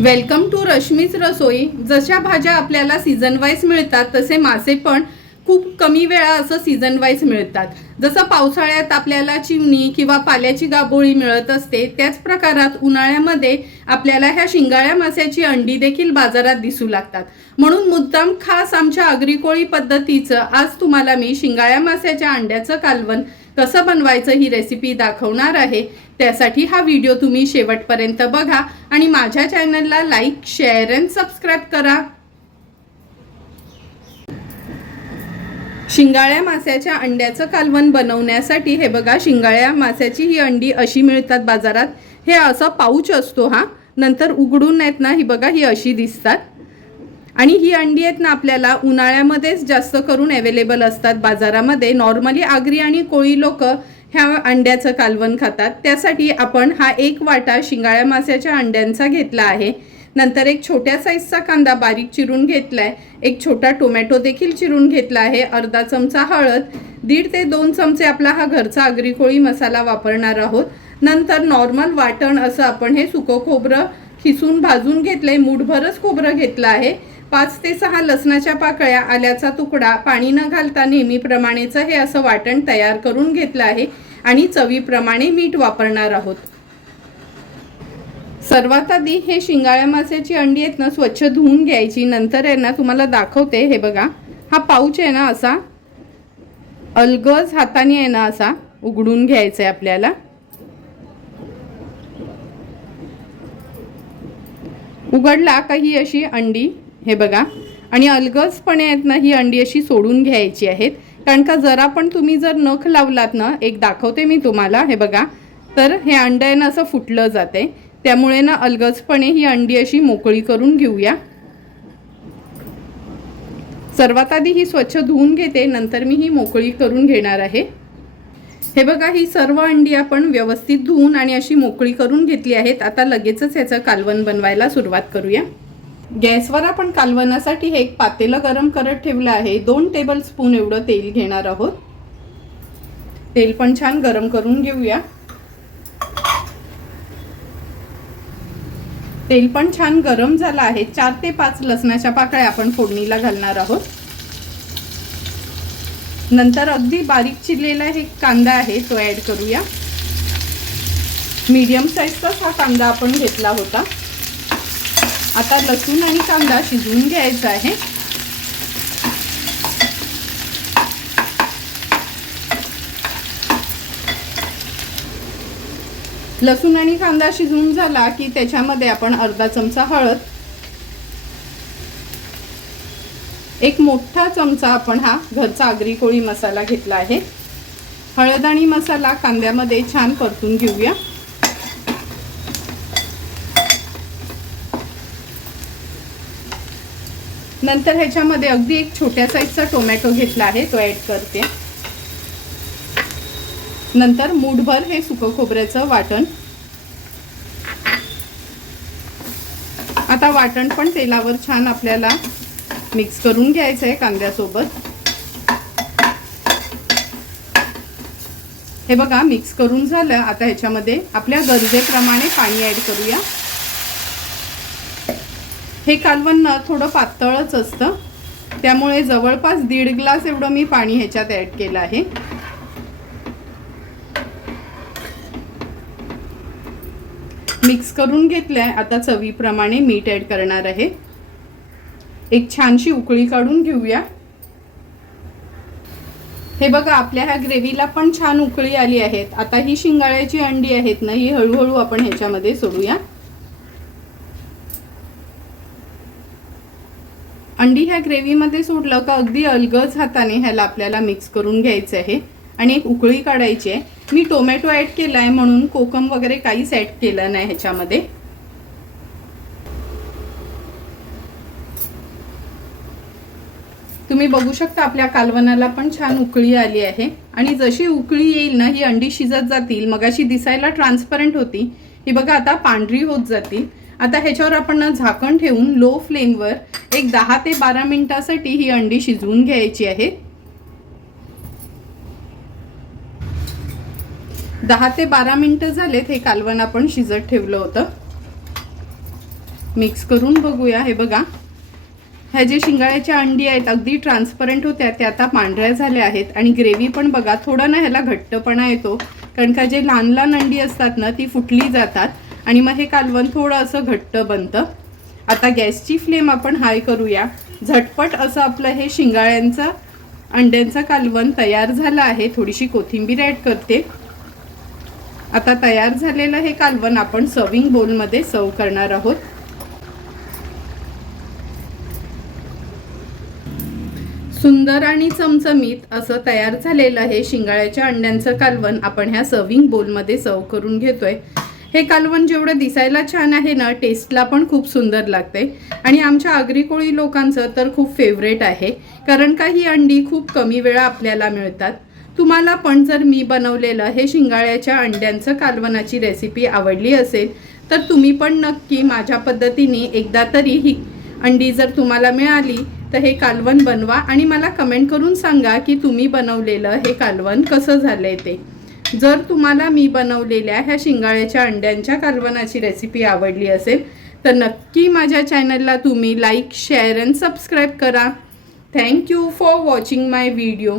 Welcome to रश्मीच रसोई. जशा भाज्या आपल्याला सीझन वाईज मिळतात तसे मासे पण खूप कमी वेळा असं सीझन वाईज मिळतात. जसं पावसाळ्यात आपल्याला चिमणी किंवा पाल्याची गाबोळी मिळत असते त्याच प्रकारात उन्हाळ्यामध्ये आपल्याला ह्या शिंगाळ्या माशाची अंडी देखील बाजारात दिसू लागतात. म्हणून मुद्दाम खास आमच्या अग्रिकोळी पद्धतीचं आज तुम्हाला मी शिंगाळ्या माशाच्या अंड्याचं कालवण कसं बनवायचं ही रेसिपी दाखवणार आहे त्यासाठी हा व्हिडिओ तुम्ही शेवटपर्यंत बघा आणि माझ्या चॅनलला लाईक शेअर अँड सबस्क्राईब करा. शिंगाळ्या मास्याच्या अंड्याचं कालवण बनवण्यासाठी हे बघा शिंगाळ्या मास्याची ही अंडी अशी मिळतात बाजारात. हे असं पाऊच असतो हा नंतर उघडून आहेत ना ही बघा ही अशी दिसतात. आणि ही अंडी आहेत ना आपल्याला उन्हाळ्यामध्येच जास्त करून अवेलेबल असतात. बाजारामध्ये नॉर्मली आगरी आणि कोळी लोक ह्या अंड्याचं कालवण खातात. त्यासाठी आपण हा एक वाटा शिंगाळ्या मास्याच्या अंड्यांचा घेतला आहे. नंतर एक छोट्या साईजचा कांदा बारीक चिरून घेतला आहे एक छोटा टोमॅटो देखील चिरून घेतला आहे. अर्धा चमचा हळद दीड ते दोन चमचे आपला हा घरचा आगरी कोळी मसाला वापरणार आहोत. नंतर नॉर्मल वाटण असं आपण हे सुकं खोबरं खिसून भाजून घेतलं आहे मूठभरच खोबरं घेतलं आहे. पाच ते सहा लसणाच्या पाकळ्या आल्याचा तुकडा पाणी न घालता नेहमीप्रमाणेचं हे असं वाटण तयार करून घेतलं आहे आणि चवीप्रमाणे मीठ वापरणार आहोत. सर्वात आधी हे शिंगाळ्या माशाची अंडी आहेत ना स्वच्छ धुवून घ्यायची. नंतर आहे ना तुम्हाला दाखवते हे बघा. हा पाऊच आहे ना असा. अलगज हाताने आहे ना असा उघडून घ्यायचा आहे आपल्याला. उघडला का ही अशी अंडी? हे बघा. आणि अलगजपणे आहेत ना ही अंडी अशी सोडून घ्यायची आहेत. कारण का जरा पण तुम्ही जर नख लावलात ना एक दाखवते मी तुम्हाला हे बघा. तर हे अंड आहे ना असं फुटलं जाते. त्यामुळे ना अलगजपणे ही अंडी अशी मोकळी करून घेऊया. सर्वात आधी ही स्वच्छ धुवून घेते नंतर मी ही मोकळी करून घेणार आहे. हे बघा ही सर्व अंडी आपण व्यवस्थित धुवून आणि अशी मोकळी करून घेतली आहेत. आता लगेचच याचं कालवण बनवायला सुरुवात करूया. गॅसवर आपण कालवनासाठी हे एक पातेलं गरम करत ठेवलं आहे. दोन टेबल स्पून एवढं तेल घेणार आहोत. तेल पण छान गरम करून घेऊया. तेल पण छान गरम झालं आहे. चार ते पाच लसणाच्या पाकळ्या आपण फोडणीला घालणार आहोत. नंतर अगदी बारीक चिरलेला हे कांदा आहे तो ॲड करूया. मीडियम साईजचाच हा कांदा आपण घेतला होता. आता लसूण आणि कांदा शिजवून घ्यायचा आहे. लसूण आणि कांदा शिजवून झाला की त्याच्यामध्ये आपण अर्धा चमचा हळद एक मोठा चमचा आपण हा घरचा आगरी कोळी मसाला घेतला आहे. हळद आणि मसाला कांद्यामध्ये छान परतून घेऊया. नंतर ह्याच्यामध्ये अगदी एक छोट्या साईजचा टोमॅटो घेतला आहे तो ॲड करते. नंतर मूठभर हे सुकं खोबऱ्याचं वाटण. आता वाटण पण तेलावर छान आपल्याला मिक्स करून घ्यायचं आहे कांद्यासोबत. हे बघा मिक्स करून झालं. आता ह्याच्यामध्ये आपल्या गरजेप्रमाणे पाणी ॲड करूया. हे कालवण ना थोडं पातळच असतं. त्यामुळे जवळपास दीड ग्लास एवढं मी पाणी ह्याच्यात ॲड केलं आहे. मिक्स करून घेतलंय. आता चवीप्रमाणे मीठ ॲड करणार आहे. एक छानशी उकळी काढून घेऊया. हे बघा आपल्या ह्या ग्रेव्हीला पण छान उकळी आली आहेत. आता ही शिंगाळ्याची अंडी आहेत ना ही हळूहळू आपण ह्याच्यामध्ये सोडूया. अंडी ह्या ग्रेव्हीमध्ये सोडलं का अगदी अलगज हाताने ह्याला आपल्याला मिक्स करून घ्यायचं आहे. आणि एक उकळी काढायची आहे. मी टोमॅटो ॲड केला आहे म्हणून कोकम वगैरे काहीच ॲड केलं नाही ह्याच्यामध्ये. तुम्ही बघू शकता आपल्या कालवनाला पण छान उकळी आली आहे. आणि जशी उकळी येईल ना ही अंडी शिजत जातील. मगाशी दिसायला ट्रान्सपरंट होती. ही बघा आता पांढरी होत जातील. आता ह्याच्यावर आपण ना झाकण ठेवून लो फ्लेमवर एक दहा ते बारा मिनिटासाठी ही अंडी शिजवून घ्यायची आहे. दहा ते बारा मिनटं झालेत हे कालवण आपण शिजत ठेवलं होतं. मिक्स करून बघूया. हे बघा. ह्या जे शिंगाळ्याच्या अंडी आहेत अगदी ट्रान्सपरंट होत्या त्या आता पांढऱ्या झाल्या आहेत. आणि ग्रेव्ही पण बघा थोडं ना ह्याला घट्टपणा येतो. कारण का जे लहान लहान अंडी असतात ना ती फुटली जातात. आणि मग हे कालवण थोडं असं घट्ट बनतं. आता गॅसची फ्लेम आपण हाय करूया. झटपट असं आपलं हे शिंगाळ्यांचं अंड्यांचं कालवण तयार झालं आहे. थोडीशी कोथिंबीर ॲड करते. आता तयार झालेलं हे कालवण आपण सर्विंग बोलमध्ये सर्व करणार आहोत. सुंदर आणि चमचमीत असं तयार झालेलं हे शिंगाळ्याच्या अंड्यांचं कालवण आपण ह्या सर्विंग बोलमध्ये सर्व करून घेतोय. हे कालवण जेवढं दिसायला छान आहे ना टेस्टला पण खूप सुंदर लागते. आणि आमच्या आगरी कोळी लोकांचं तर खूप फेवरेट आहे. कारण का ही अंडी खूप कमी वेळा आपल्याला मिळतात. तुम्हाला पण जर मी बनवलेलं हे शिंगाळ्याच्या अंड्यांचं कालवणाची रेसिपी आवडली असेल तर तुम्ही पण नक्की माझ्या पद्धतीने एकदा तरी ही अंडी जर तुम्हाला मिळाली तर हे कालवण बनवा आणि मला कमेंट करून सांगा की तुम्ही बनवलेलं हे कालवण कसं झालं आहे ते. जर तुम्हाला मी बनवलेल्या ह्या शिंगाळ्याच्या अंड्यांच्या कालवणाची रेसिपी आवडली असेल तर नक्की माझ्या चॅनलला तुम्ही लाईक शेअर अँड सबस्क्राईब करा. Thank you for watching my video